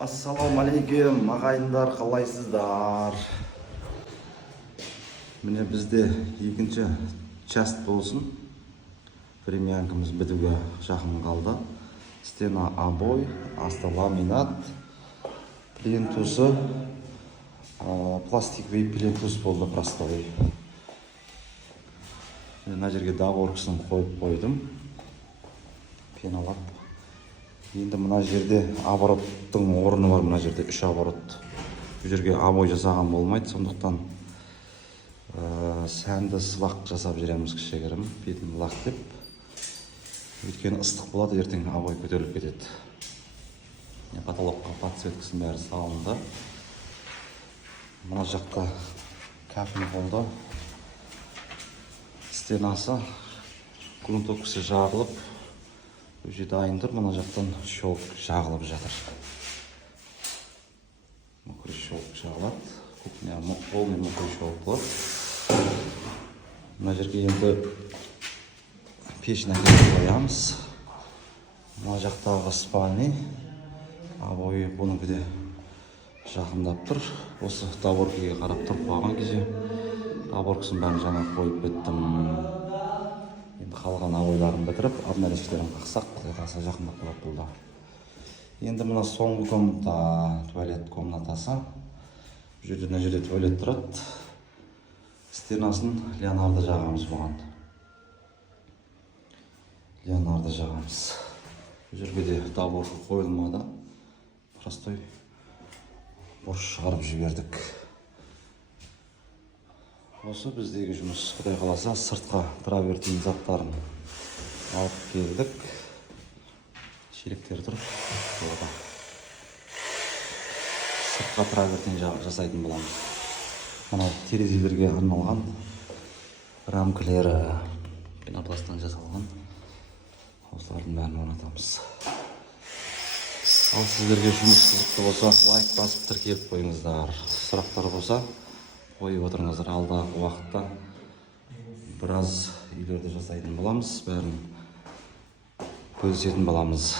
Ассалаумағалейкум ағайындар, қалайсыздар? Міне бізде екінші часть болсын. Премьянкамыз бітуге жақын қалды. Стена обой, асты ламинат, плинтусы, пластиковый плинтус болды простой. Мына жерге договоркасын қойып қойдым. Пеналап. Енді мына жерде обороттың орны бар, мына жерде 3 оборот. Бұл жерге обой жасаған болмайды, сондықтан сәнді сылақ жасап жүреміз кішігірім, бетін лақтеп. Өйткені ыстық болады, ертең обой көтеріліп кетеді. Потолокқа подсветкасын бәрі салынды. Мына жақта кафель болды. Стенасы, грунтовкасы жағылып, уже дайын тұр. Мына жақтан шелк жағылып жатыр. Мокрый шелк жағылады. Кухня полный мокрый шелк болады. Мына жерге енді пешін әкеліп қоямыз. Мына жақтағы спальный. Обойы бұныңқы де жақындап тұр. Осы договоркаға қарап тұрып қойған кезде договоркасын бәрін жаңа қойып беттім. Енді қалған обойларын бітіріп, обналичктерін қақсақ, құдай жақындап болып болды. Енді мына соңғы комната, туалет комнатасы. Мына жерде туалет тұрады. Стенасын Леонардо жағамыз бұған. Леонардо жағамыз. Бұл жерге де договорка қойылмады. Простой бұрыш шығарып жібердік. Осы біздегі жұмыс, құдай қаласа, сыртқа травертин заттарын алып келдік. Шелектер тұр. Сыртқа травертин жасайтын боламыз. Мына терезелерге арналған рамкілері пенопласттан жасалған. Осылардың бәрін орнатамыз. Ал сіздерге жұмыс қызықты болса, лайк басып тіркеліп қойыңыздар. Сұрақтар болса, қойып отырыңыздар. Алдағы уақытта біраз үйлерді жасайтын боламыз, бәрін бөлісетін боламыз.